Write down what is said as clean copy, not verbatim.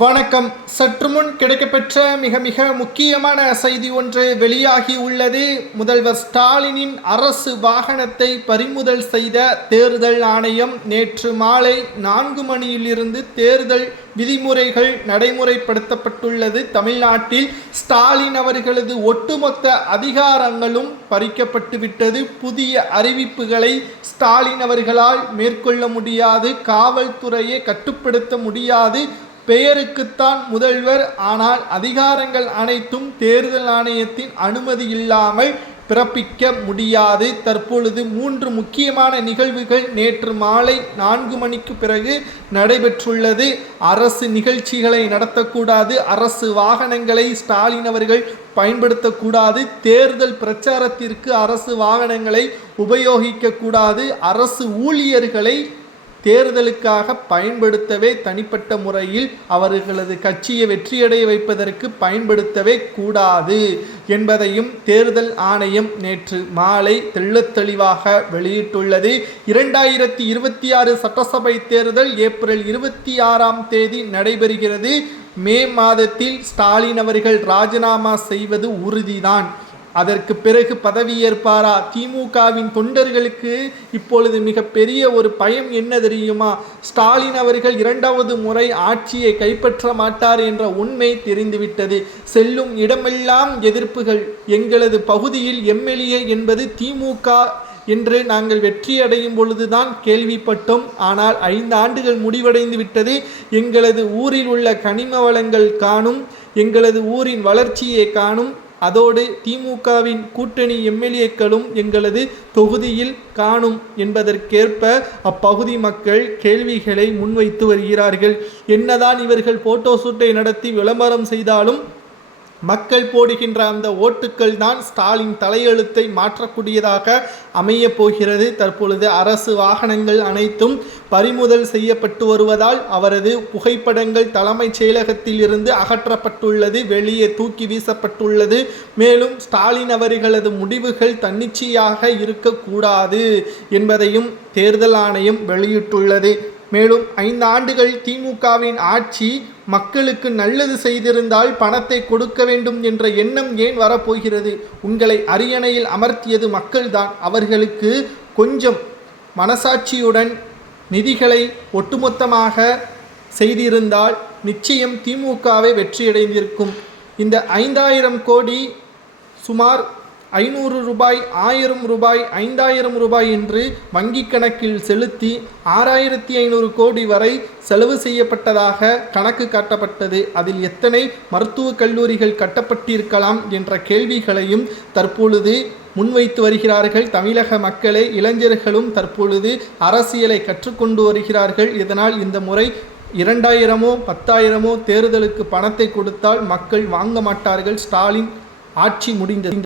வணக்கம். சற்று முன் கிடைக்கப்பெற்ற மிக மிக முக்கியமான செய்தி ஒன்று வெளியாகி உள்ளது. முதல்வர் ஸ்டாலினின் அரசு வாகனத்தை பறிமுதல் செய்த தேர்தல் ஆணையம் நேற்று மாலை 4 மணியிலிருந்து தேர்தல் விதிமுறைகள் நடைமுறைப்படுத்தப்பட்டுள்ளது. தமிழ்நாட்டில் ஸ்டாலின் அவர்களது ஒட்டுமொத்த அதிகாரங்களும் பறிக்கப்பட்டுவிட்டது. புதிய அறிவிப்புகளை ஸ்டாலின் அவர்களால் மேற்கொள்ள முடியாது. காவல்துறையை கட்டுப்படுத்த முடியாது. பெயருக்குத்தான் முதல்வர், ஆனால் அதிகாரங்கள் அனைத்தும் தேர்தல் ஆணையத்தின் அனுமதி இல்லாமல் பிறப்பிக்க முடியாது. தற்பொழுது 3 முக்கியமான நிகழ்வுகள் நேற்று மாலை 4 மணிக்கு பிறகு நடைபெற்றுள்ளது. அரசு நிகழ்ச்சிகளை நடத்தக்கூடாது, அரசு வாகனங்களை ஸ்டாலின் அவர்கள் பயன்படுத்தக்கூடாது, தேர்தல் பிரச்சாரத்திற்கு அரசு வாகனங்களை உபயோகிக்கக்கூடாது, அரசு ஊழியர்களை தேர்தலுக்காக பயன்படுத்தவே தனிப்பட்ட முறையில் அவர்களது கட்சியை வெற்றியடைய வைப்பதற்கு பயன்படுத்தவே கூடாது என்பதையும் தேர்தல் ஆணையம் நேற்று மாலை தெள்ளத்தெளிவாக வெளியிட்டுள்ளது. 2026 சட்டசபை தேர்தல் ஏப்ரல் 26ஆம் தேதி நடைபெறுகிறது. மே மாதத்தில் ஸ்டாலின் அவர்கள் ராஜினாமா செய்வது உறுதிதான். அதற்கு பிறகு பதவியேற்பாரா? திமுகவின் தொண்டர்களுக்கு இப்பொழுது மிகப்பெரிய ஒரு பயம் என்ன தெரியுமா? ஸ்டாலின் அவர்கள் 2வது முறை ஆட்சியை கைப்பற்ற மாட்டார் என்ற உண்மை தெரிந்துவிட்டது. செல்லும் இடமெல்லாம் எதிர்ப்புகள். எங்களது பகுதியில் எம்எல்ஏ என்பது திமுக என்று நாங்கள் வெற்றியடையும் பொழுதுதான் கேள்விப்பட்டோம். ஆனால் 5 ஆண்டுகள் முடிவடைந்து விட்டது. எங்களது ஊரில் உள்ள கனிம வளங்கள் காணும், எங்களது ஊரின் வளர்ச்சியை காணும். அதோடு திமுகவின் கூட்டணி எம்எல்ஏக்களும் எங்களது தொகுதியில் காணும் என்பதற்கேற்ப அப்பகுதி மக்கள் கேள்விகளை முன்வைத்து வருகிறார்கள். என்னதான் இவர்கள் போட்டோ ஷூட்டை நடத்தி விளம்பரம் செய்தாலும் மக்கள் போடுகின்ற அந்த ஓட்டுக்கள் தான் ஸ்டாலின் தலையெழுத்தை மாற்றக்கூடியதாக அமைய போகிறது. தற்பொழுது அரசு வாகனங்கள் அனைத்தும் பறிமுதல் செய்யப்பட்டு வருவதால் அவரது புகைப்படங்கள் தலைமைச் செயலகத்தில் இருந்து அகற்றப்பட்டுள்ளது, வெளியே தூக்கி வீசப்பட்டுள்ளது. மேலும் ஸ்டாலின் அவர்களது முடிவுகள் தன்னிச்சையாக இருக்கக்கூடாது என்பதையும் தேர்தல் ஆணையம் வெளியிட்டுள்ளது. மேலும் 5 ஆண்டுகள் திமுகவின் ஆட்சி மக்களுக்கு நல்லது செய்திருந்தால் பணத்தை கொடுக்க வேண்டும் என்ற எண்ணம் ஏன் வரப்போகிறது? உங்களை அரியணையில் அமர்த்தியது மக்கள்தான். அவர்களுக்கு கொஞ்சம் மனசாட்சியுடன் நிதிகளை ஒட்டுமொத்தமாக செய்திருந்தால் நிச்சயம் திமுகவை வெற்றியடைந்திருக்கும். இந்த 5000 கோடி சுமார் 500 ரூபாய், 1000 ரூபாய், 5000 ரூபாய் என்று வங்கி கணக்கில் செலுத்தி 6500 கோடி வரை செலவு செய்யப்பட்டதாக கணக்கு காட்டப்பட்டது. அதில் எத்தனை மருத்துவக் கல்லூரிகள் கட்டப்பட்டிருக்கலாம் என்ற கேள்விகளையும் தற்பொழுது முன்வைத்து வருகிறார்கள். தமிழக மக்களே, இளைஞர்களும் தற்பொழுது அரசியலை கற்றுக்கொண்டு வருகிறார்கள். இதனால் இந்த முறை 2000மோ 10,000மோ தேர்தலுக்கு பணத்தை கொடுத்தால் மக்கள் வாங்க மாட்டார்கள். ஸ்டாலின் ஆட்சி முடிந்தது.